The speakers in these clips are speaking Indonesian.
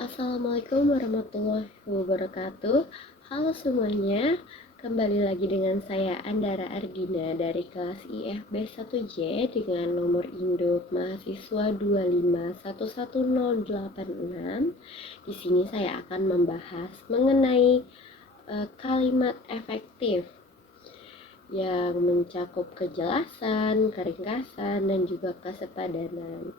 Assalamualaikum warahmatullahi wabarakatuh. Halo semuanya, kembali lagi dengan saya Andara Ardina dari kelas IFB 1J dengan nomor induk mahasiswa 2511086. Di sini saya akan membahas mengenai kalimat efektif yang mencakup kejelasan, keringkasan, dan juga kesepadanan.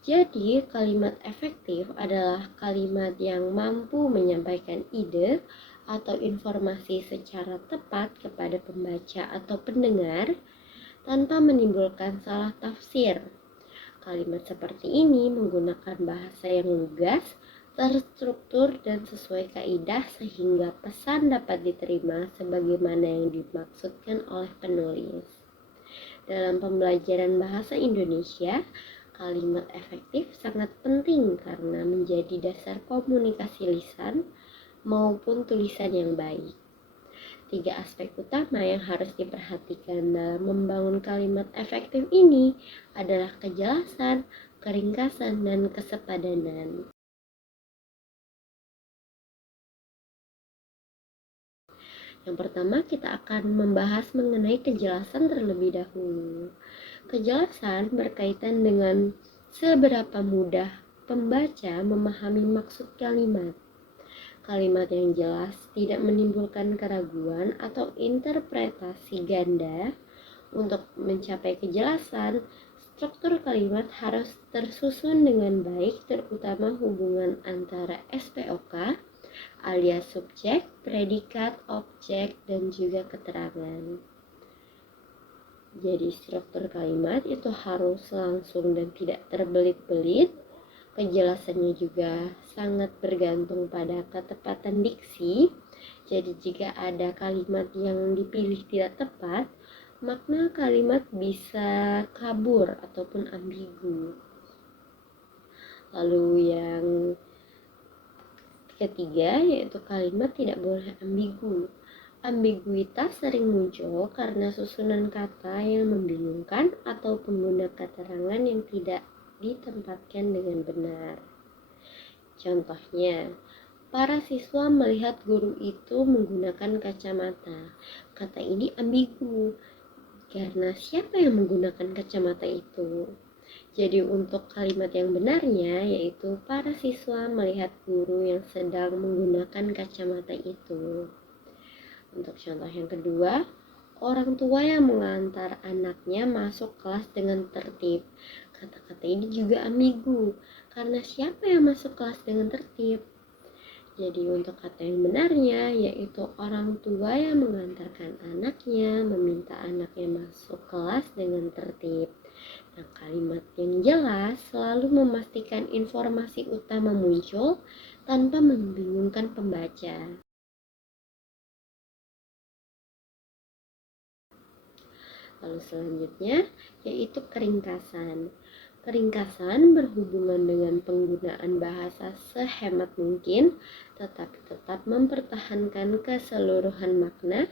Jadi, kalimat efektif adalah kalimat yang mampu menyampaikan ide atau informasi secara tepat kepada pembaca atau pendengar tanpa menimbulkan salah tafsir. Kalimat seperti ini menggunakan bahasa yang lugas, terstruktur, dan sesuai kaidah sehingga pesan dapat diterima sebagaimana yang dimaksudkan oleh penulis. Dalam pembelajaran bahasa Indonesia, kalimat efektif sangat penting karena menjadi dasar komunikasi lisan maupun tulisan yang baik. 3 aspek utama yang harus diperhatikan dalam membangun kalimat efektif ini adalah kejelasan, keringkasan, dan kesepadanan. Yang pertama, kita akan membahas mengenai kejelasan terlebih dahulu. Kejelasan berkaitan dengan seberapa mudah pembaca memahami maksud kalimat. Kalimat yang jelas tidak menimbulkan keraguan atau interpretasi ganda. Untuk mencapai kejelasan, struktur kalimat harus tersusun dengan baik, terutama hubungan antara SPOK alias subjek, predikat, objek, dan juga keterangan. Jadi struktur kalimat itu harus langsung dan tidak terbelit-belit. Kejelasannya juga sangat bergantung pada ketepatan diksi. Jadi jika ada kalimat yang dipilih tidak tepat, makna kalimat bisa kabur ataupun ambigu. Lalu yang ketiga yaitu kalimat tidak boleh ambigu. Ambiguitas sering muncul karena susunan kata yang membingungkan atau pengguna keterangan yang tidak ditempatkan dengan benar. Contohnya, para siswa melihat guru itu menggunakan kacamata. Kata ini ambigu karena siapa yang menggunakan kacamata itu? Jadi untuk kalimat yang benarnya yaitu para siswa melihat guru yang sedang menggunakan kacamata itu. Untuk contoh yang kedua, orang tua yang mengantar anaknya masuk kelas dengan tertib. Kata-kata ini juga ambigu karena siapa yang masuk kelas dengan tertib? Jadi untuk kata yang benarnya yaitu orang tua yang mengantarkan anaknya meminta anaknya masuk kelas dengan tertib. Nah, kalimat yang jelas selalu memastikan informasi utama muncul tanpa membingungkan pembaca. Lalu selanjutnya yaitu keringkasan. Keringkasan berhubungan dengan penggunaan bahasa sehemat mungkin, tetapi tetap mempertahankan keseluruhan makna.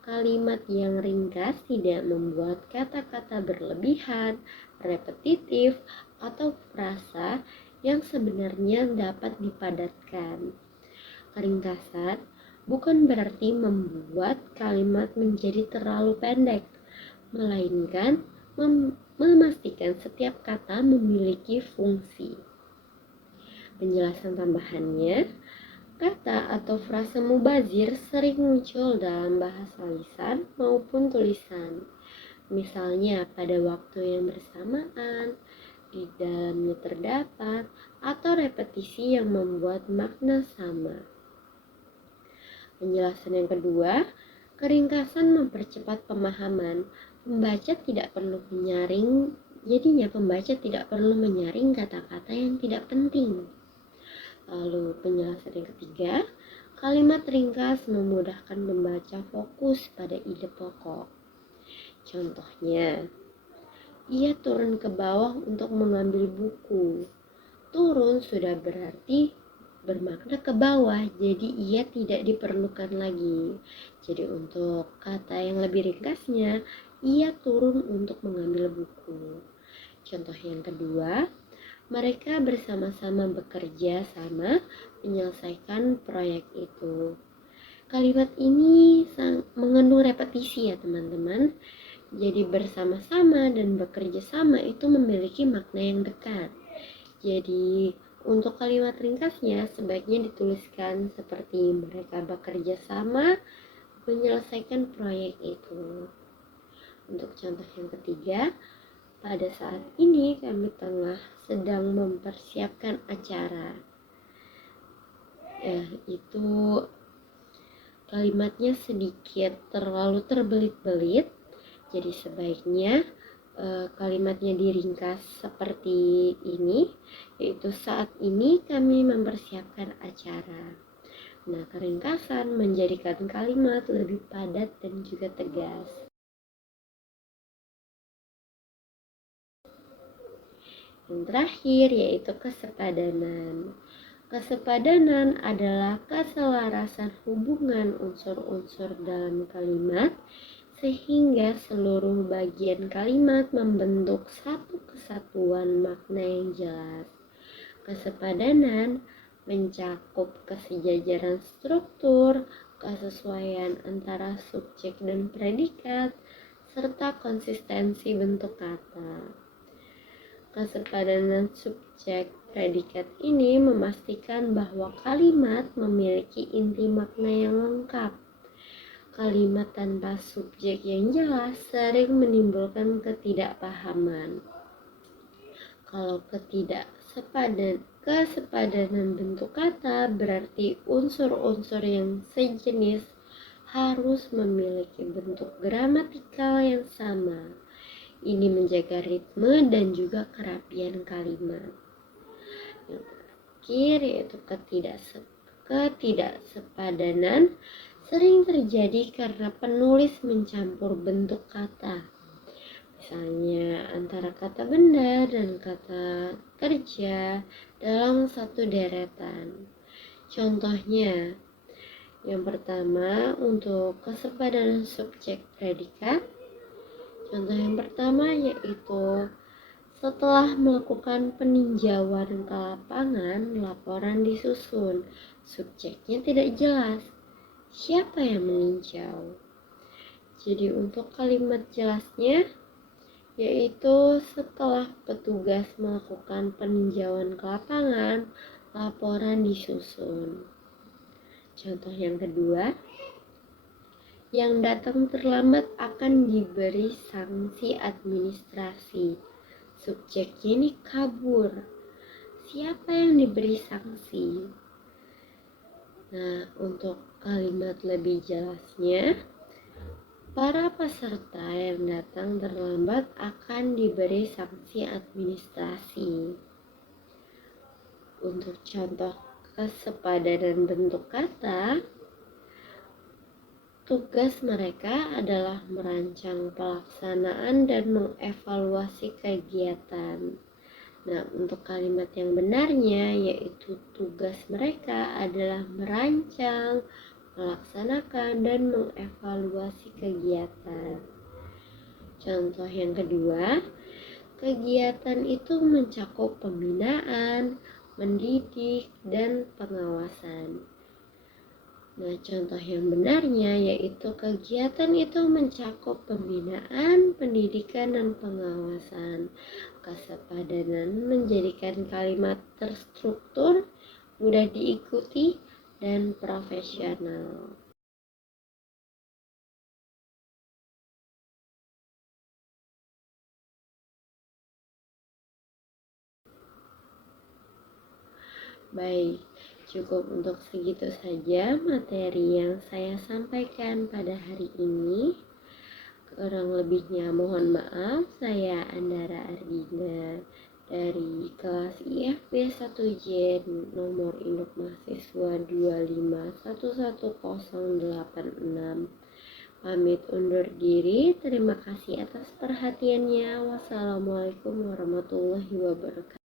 Kalimat yang ringkas tidak membuat kata-kata berlebihan, repetitif, atau frasa yang sebenarnya dapat dipadatkan. Keringkasan bukan berarti membuat kalimat menjadi terlalu pendek, melainkan memastikan setiap kata memiliki fungsi. Penjelasan tambahannya, kata atau frase mubazir sering muncul dalam bahasa lisan maupun tulisan. Misalnya pada waktu yang bersamaan, di dalamnya terdapat, atau repetisi yang membuat makna sama. Penjelasan yang kedua, keringkasan mempercepat pemahaman. Pembaca tidak perlu menyaring kata-kata yang tidak penting. Lalu penjelasan yang ketiga, kalimat ringkas memudahkan membaca fokus pada ide pokok. Contohnya, ia turun ke bawah untuk mengambil buku. Turun sudah berarti bermakna ke bawah, jadi ia tidak diperlukan lagi. Jadi untuk kata yang lebih ringkasnya ia turun untuk mengambil buku. Contoh yang kedua, mereka bersama-sama bekerja sama menyelesaikan proyek itu. Kalimat ini mengandung repetisi ya teman-teman. Jadi bersama-sama dan bekerja sama itu memiliki makna yang dekat. Jadi untuk kalimat ringkasnya sebaiknya dituliskan seperti mereka bekerja sama menyelesaikan proyek itu. Untuk contoh yang ketiga, pada saat ini kami sedang mempersiapkan acara. Itu kalimatnya sedikit terlalu terbelit-belit, jadi sebaiknya kalimatnya diringkas seperti ini, yaitu saat ini kami mempersiapkan acara. Nah, keringkasan menjadikan kalimat lebih padat dan juga tegas. Yang terakhir yaitu kesepadanan. Kesepadanan adalah keselarasan hubungan unsur-unsur dalam kalimat sehingga seluruh bagian kalimat membentuk satu kesatuan makna yang jelas. Kesepadanan mencakup kesejajaran struktur, kesesuaian antara subjek dan predikat, serta konsistensi bentuk kata. Kesepadanan subjek predikat ini memastikan bahwa kalimat memiliki inti makna yang lengkap. Kalimat tanpa subjek yang jelas sering menimbulkan ketidakpahaman. Kalau kesepadanan bentuk kata berarti unsur-unsur yang sejenis harus memiliki bentuk gramatikal yang sama. Ini menjaga ritme dan juga kerapian kalimat. Yang terakhir yaitu ketidaksepadanan sering terjadi karena penulis mencampur bentuk kata. Misalnya antara kata benda dan kata kerja dalam satu deretan. Contohnya, yang pertama untuk kesepadanan subjek predikat. Contoh yang pertama yaitu setelah melakukan peninjauan ke lapangan, laporan disusun. Subjeknya tidak jelas. Siapa yang meninjau? Jadi untuk kalimat jelasnya yaitu setelah petugas melakukan peninjauan ke lapangan, laporan disusun. Contoh yang kedua, yang datang terlambat akan diberi sanksi administrasi. Subjeknya ini kabur. Siapa yang diberi sanksi? Nah, untuk kalimat lebih jelasnya, para peserta yang datang terlambat akan diberi sanksi administrasi. Untuk contoh kesepadanan bentuk kata, tugas mereka adalah merancang pelaksanaan dan mengevaluasi kegiatan. Nah, untuk kalimat yang benarnya yaitu tugas mereka adalah merancang, melaksanakan, dan mengevaluasi kegiatan. Contoh yang kedua, kegiatan itu mencakup pembinaan, mendidik, dan pengawasan. Nah, contoh yang benarnya yaitu kegiatan itu mencakup pembinaan, pendidikan, dan pengawasan. Kesepadanan menjadikan kalimat terstruktur, mudah diikuti, dan profesional. Baik, cukup untuk segitu saja materi yang saya sampaikan pada hari ini. Kurang lebihnya mohon maaf. Saya Andara Ardina dari kelas IFB 1J nomor induk mahasiswa 2511086. Pamit undur diri. Terima kasih atas perhatiannya. Wassalamualaikum warahmatullahi wabarakatuh.